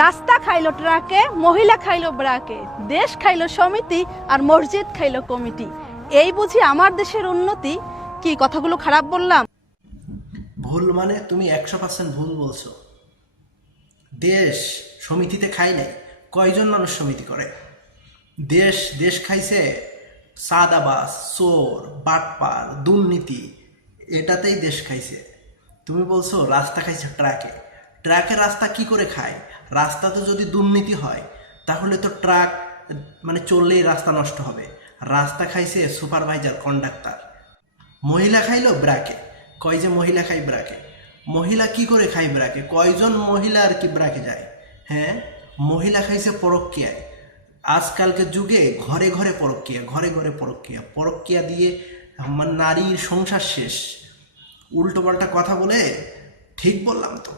রাস্তা খাইলো ট্রাকে, মহিলা খাইলো ব্রাকে, দেশ খাইলো সমিতি আর মসজিদ খাইলো কমিটি। এই বুঝি আমার দেশের উন্নতি? কি কথাগুলো খারাপ বললাম? ভুল মানে তুমি 100% ভুল বলছো। দেশ সমিতিতে খাই নাই। কয়জন মানুষ সমিতি করে? দেশ দেশ খাইছে সাদাবাস, চোর, বাটপার, দুর্নীতি, এটাতেই দেশ খাইছে। তুমি বলছো রাস্তা খাইছে ট্রাকে। ট্রাকে রাস্তা কি করে খায়? রাস্তাতে যদি দুর্নীতি হয় তাহলে তো ট্রাক মানে চললেই রাস্তা নষ্ট হবে। রাস্তা খাইছে সুপারভাইজার, কন্ডাক্টর। মহিলা খাইলো ব্রাকে। কয় যে মহিলা খাই ব্রাকে? মহিলা কি করে খাই ব্রাকে? কয়জন মহিলা আর কি ব্রাকে যায়? হ্যাঁ, মহিলা খাইছে পরক্কিয়ায়। আজকালকে যুগে ঘরে ঘরে পরক্কিয়া, ঘরে ঘরে পরক্কিয়া, পরক্কিয়া দিয়ে নারীর সংসার শেষ। উল্টো পাল্টা কথা বলে ঠিক বললাম তো?